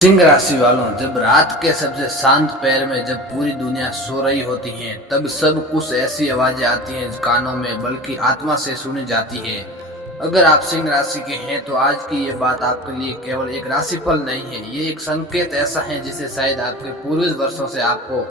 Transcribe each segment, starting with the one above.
सिंह राशि वालों, जब रात के सबसे शांत पहर में जब पूरी दुनिया सो रही होती है, तब सब कुछ ऐसी आवाजें आती हैं कानों में, बल्कि आत्मा से सुनी जाती है। अगर आप सिंह राशि के हैं तो आज की ये बात आपके लिए केवल एक राशिफल नहीं है, ये एक संकेत ऐसा है जिसे शायद आपके पूर्वज वर्षों से आपको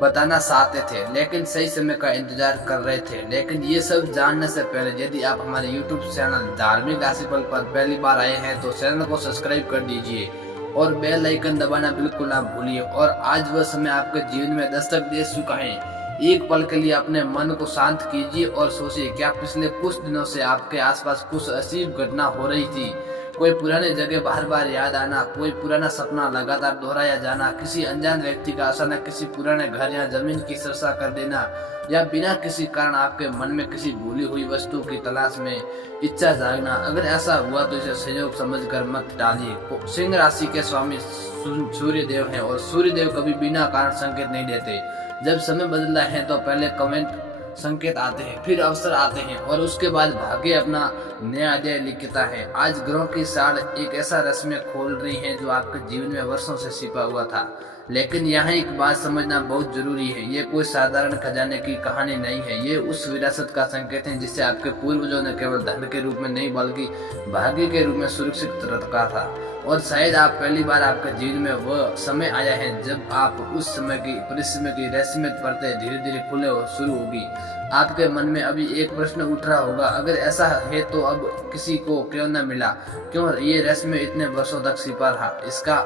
बताना चाहते थे, लेकिन सही समय का इंतजार कर रहे थे। लेकिन ये सब जानने से पहले यदि आप हमारे YouTube चैनल धार्मिक राशिफल पर पहली बार आए हैं तो चैनल को सब्सक्राइब कर दीजिए और बेल आइकन दबाना बिल्कुल ना भूलिए। और आज वह समय आपके जीवन में दस्तक दे चुका है। एक पल के लिए अपने मन को शांत कीजिए और सोचिए, क्या पिछले कुछ दिनों से आपके आसपास कुछ अजीब घटना हो रही थी? कोई पुरानी जगह बार बार याद आना, कोई पुराना सपना लगातार दोहराया जाना, किसी अनजान व्यक्ति का अचानक किसी पुराने घर या जमीन की चर्चा कर देना, या बिना किसी कारण आपके मन में किसी भूली हुई वस्तु की तलाश में इच्छा जागना। अगर ऐसा हुआ तो इसे संयोग समझकर मत टालिए। सिंह राशि के स्वामी सूर्य देव हैं और सूर्य देव कभी बिना कारण संकेत नहीं देते। जब समय बदलता है तो पहले कमेंट संकेत आते हैं, फिर अवसर आते हैं और उसके बाद भाग्य अपना नया अध्याय लिखता है। आज ग्रहों की साड़ एक ऐसा रस्म खोल रही है जो आपके जीवन में वर्षों से छिपा हुआ था। लेकिन यहाँ एक बात समझना बहुत जरूरी है, ये कोई साधारण खजाने की कहानी नहीं है। ये उस विरासत का संकेत है जिसे आपके पूर्वजों ने केवल धन के रूप में नहीं बल्कि भाग्य के रूप में सुरक्षित रखा था। और शायद आप पहली बार आपके जीवन में वह समय आया है जब आप उस समय की परिश्रम की रहस्यमय परतें धीरे धीरे खुले और शुरू होगी। आपके मन में अभी एक प्रश्न उठ रहा होगा, अगर ऐसा है तो अब किसी को क्यों न मिला, क्यों ये रहस्य इतने वर्षों तक छिपा रहा? इसका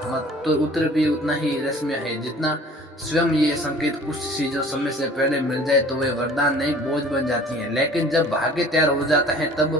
तो उत्तर भी उतना ही रहस्यमय है जितना स्वयं ये संकेत। कुछ चीजों समय से पहले मिल जाए तो वे वरदान नहीं बोझ बन जाती हैं, लेकिन जब भाग्य तैयार हो जाता है तब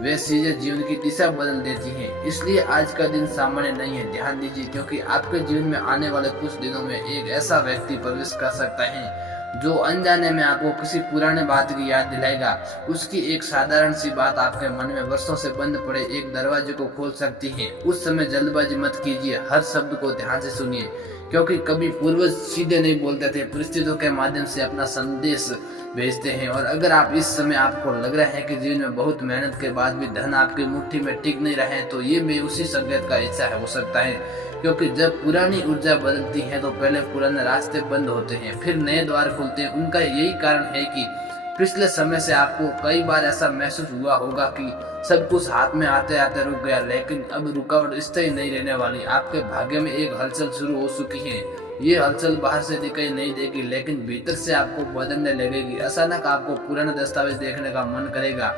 वे चीजें जीवन की दिशा बदल देती हैं। इसलिए आज का दिन सामान्य नहीं है, ध्यान दीजिए, क्योंकि आपके जीवन में आने वाले कुछ दिनों में एक ऐसा व्यक्ति प्रवेश कर सकता है जो अनजाने में आपको किसी पुराने बात की याद दिलाएगा। उसकी एक साधारण सी बात आपके मन में वर्षों से बंद पड़े एक दरवाजे को खोल सकती है। उस समय जल्दबाजी मत कीजिए, हर शब्द को ध्यान से सुनिए, क्योंकि कभी पूर्वज सीधे नहीं बोलते थे, परिस्थितियों के माध्यम से अपना संदेश भेजते हैं। और अगर आप इस समय आपको लग रहा है कि जीवन में बहुत मेहनत के बाद भी धन आपकी मुट्ठी में टिक नहीं रहे, तो ये भी उसी संकेत का हिस्सा हो सकता है। क्योंकि जब पुरानी ऊर्जा बदलती है तो पहले पुराने रास्ते बंद होते हैं, फिर नए द्वार खुलते हैं। उनका यही कारण है कि पिछले समय से आपको कई बार ऐसा महसूस हुआ होगा कि सब कुछ हाथ में आते आते रुक गया, लेकिन अब रुकावट स्थायी नहीं रहने वाली। आपके भाग्य में एक हलचल शुरू हो चुकी है। ये हलचल बाहर से दिखाई नहीं देगी, लेकिन भीतर से आपको बदलने लगेगी। अचानक आपको पुराने दस्तावेज देखने का मन करेगा,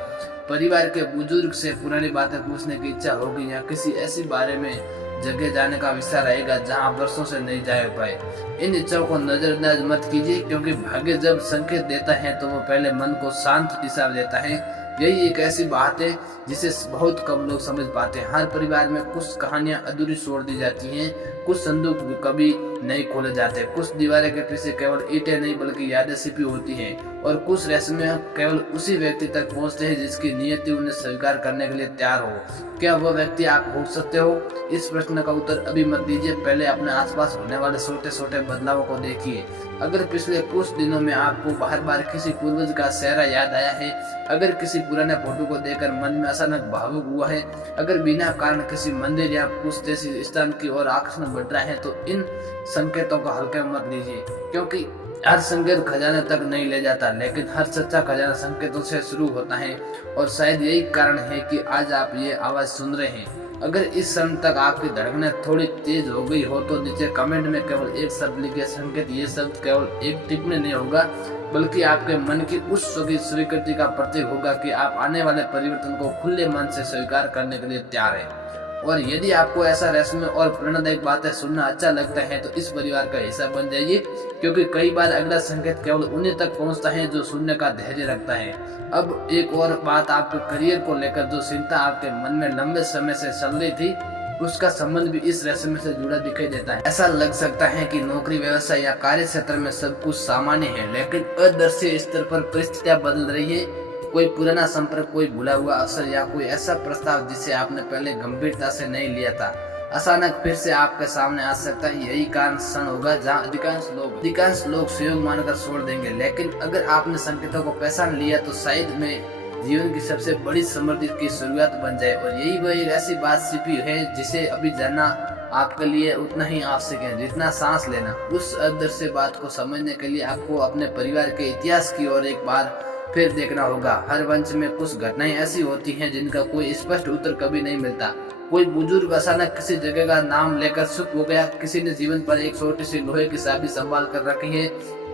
परिवार के बुजुर्ग से पुरानी बातें पूछने की इच्छा होगी, या किसी ऐसी बारे में जगह जाने का विचार रहेगा जहां वर्षों से नहीं जा पाए। इन इच्छाओं को नजरअंदाज मत कीजिए, क्योंकि भाग्य जब संकेत देता है तो वो पहले मन को शांत दिशा देता है। यही एक ऐसी बात है जिसे बहुत कम लोग समझ पाते हैं। हर परिवार में कुछ कहानियां अधूरी छोड़ दी जाती हैं, कुछ संदूक कभी नहीं खोले जाते, कुछ दीवारें के पीछे केवल ईंटें नहीं बल्कि यादें छिपी होती हैं, और कुछ रहस्य केवल उसी व्यक्ति तक पहुंचते हैं जिसकी नियति उन्हें स्वीकार करने के लिए तैयार हो। क्या वह व्यक्ति आप हो सकते हो? इस प्रश्न का उत्तर अभी मत दीजिए, पहले अपने आसपास होने वाले छोटे छोटे बदलावों को देखिए। अगर पिछले कुछ दिनों में आपको बार बार किसी पूर्वज का चेहरा याद आया है, अगर किसी पुराने फोटो को देखकर मन में अचानक भावुक हुआ है, अगर बिना कारण किसी मंदिर या कुछ जैसी स्थान की ओर आकर्षण बढ़ रहा है, तो इन संकेतों को हल्के मत लीजिए, क्योंकि हर संकेत खजाने तक नहीं ले जाता, लेकिन हर सच्चा खजाना संकेतों से शुरू होता है। और शायद यही कारण है कि आज आप ये आवाज सुन रहे हैं। अगर इस क्षण तक आपकी धड़कनें थोड़ी तेज हो गई हो तो नीचे कमेंट में केवल एक शब्द लिखिए, संकेत। ये शब्द केवल एक टिप्पणी नहीं होगा, बल्कि आपके मन की उस स्वीकृति का प्रतीक होगा कि आप आने वाले परिवर्तन को खुले मन से स्वीकार करने के लिए तैयार हैं। और यदि आपको ऐसा रहस्यमय और प्रेरणादायक बातें सुनना अच्छा लगता है तो इस परिवार का हिस्सा बन जाइए, क्योंकि कई बार अगला संकेत केवल उन्हीं तक पहुंचता है जो सुनने का धैर्य रखता है। अब एक और बात, आपके करियर को लेकर जो चिंता आपके मन में लंबे समय से चल रही थी, उसका संबंध भी इस रहस्य से जुड़ा दिखाई देता है। ऐसा लग सकता है कि नौकरी, व्यवसाय या कार्य क्षेत्र में सब कुछ सामान्य है, लेकिन अदृश्य स्तर पर परिस्थितियां बदल रही है। कोई पुराना संपर्क, कोई भूला हुआ अवसर या कोई ऐसा प्रस्ताव जिसे आपने पहले गंभीरता से नहीं लिया था, अचानक फिर से आपके सामने आ सकता है। यही कारण क्षण होगा जहां अधिकांश लोग सहयोग मानकर छोड़ देंगे, लेकिन अगर आपने संकेतों को पहचान लिया तो शायद में जीवन की सबसे बड़ी समृद्धि की शुरुआत बन जाए। और यही वह एक ऐसी बात छिपी है जिसे अभी जानना आपके लिए उतना ही आवश्यक है जितना सांस लेना। उस अदृश्य बात को समझने के लिए आपको अपने परिवार के इतिहास की ओर एक बार फिर देखना होगा। हर वंश में कुछ घटनाएं ऐसी होती हैं जिनका कोई स्पष्ट उत्तर कभी नहीं मिलता। कोई बुजुर्ग अचानक किसी जगह का नाम लेकर चुप हो गया, किसी ने जीवन पर एक छोटी सी लोहे की चाबी संभाल कर रखी है,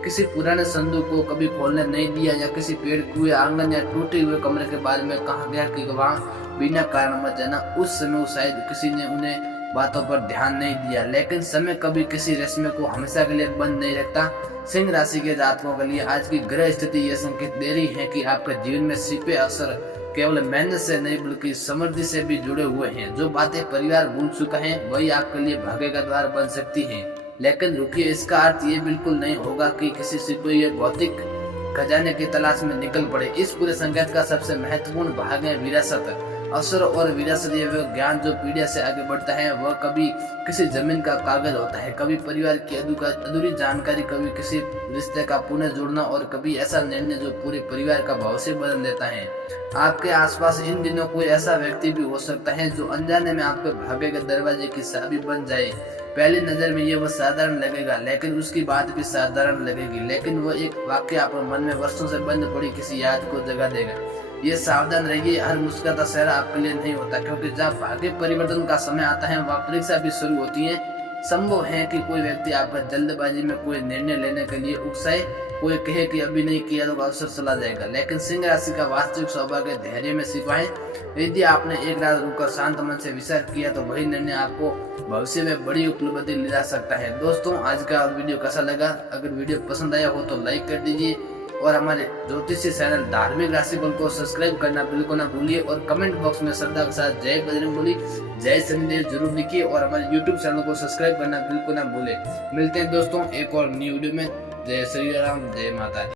किसी पुराने संदूक को कभी खोलने नहीं दिया, या किसी पेड़, कुएं, आंगन या टूटे हुए कमरे के बारे में कहा गया कि वहाँ बिना कारण मत जाना। उस समय शायद किसी ने उन्हें बातों पर ध्यान नहीं दिया, लेकिन समय कभी किसी रस्म को हमेशा के लिए बंद नहीं रखता। सिंह राशि के जातकों के लिए आज की ग्रह स्थिति यह संकेत दे रही है कि आपके जीवन में छिपे अवसर केवल मेहनत से नहीं बल्कि समृद्धि से भी जुड़े हुए हैं। जो बातें परिवार भूल चुका है वही आपके लिए भाग्य का द्वार बन सकती है। लेकिन रुकिए, इसका अर्थ ये बिल्कुल नहीं होगा कि किसी सिपाही भौतिक खजाने की तलाश में निकल पड़े। इस पूरे संकेत का सबसे महत्वपूर्ण भाग है विरासत। अवसर और विरासत, ये वह ज्ञान जो पीढ़ियों से आगे बढ़ता है। वह कभी किसी जमीन का कागज होता है, कभी परिवार की अधूरी जानकारी, कभी किसी रिश्ते का पुनः जोड़ना और कभी ऐसा निर्णय जो पूरे परिवार का भविष्य बदल देता है। आपके आसपास इन दिनों कोई ऐसा व्यक्ति भी हो सकता है जो अनजाने में आपके भाग्य के दरवाजे की चाबी बन जाए। पहली नजर में ये वह साधारण लगेगा, लेकिन उसकी बात भी साधारण लगेगी, लेकिन वह एक वाक्य आपके मन में वर्षों से बंद पड़ी किसी याद को जगा देगा। ये सावधान रहिए, हर मुस्कुराता चेहरा आपके लिए नहीं होता, क्योंकि जब भाग्य परिवर्तन का समय आता है वह परीक्षा भी शुरू होती है। संभव है कि कोई व्यक्ति आपका जल्दबाजी में कोई निर्णय लेने के लिए उकसाए, कोई कहे कि अभी नहीं किया तो अवसर चला जाएगा, लेकिन सिंह राशि का वास्तविक स्वभाव के धैर्य में सिपाही। यदि आपने एक रात रुककर शांत मन से विचार किया तो वही निर्णय आपको भविष्य में बड़ी उपलब्धि दिला सकता है। दोस्तों, आज का वीडियो कैसा लगा? अगर वीडियो पसंद आया हो तो लाइक कर दीजिए और हमारे ज्योतिषी चैनल धार्मिक राशिफल को सब्सक्राइब करना बिल्कुल ना भूलिए और कमेंट बॉक्स में श्रद्धा के साथ जय बजरंगबली, जय शनिदेव जरूर लिखिए और हमारे यूट्यूब चैनल को सब्सक्राइब करना बिल्कुल ना भूले। मिलते हैं दोस्तों एक और न्यू वीडियो में। जय श्री राम, जय माता दी।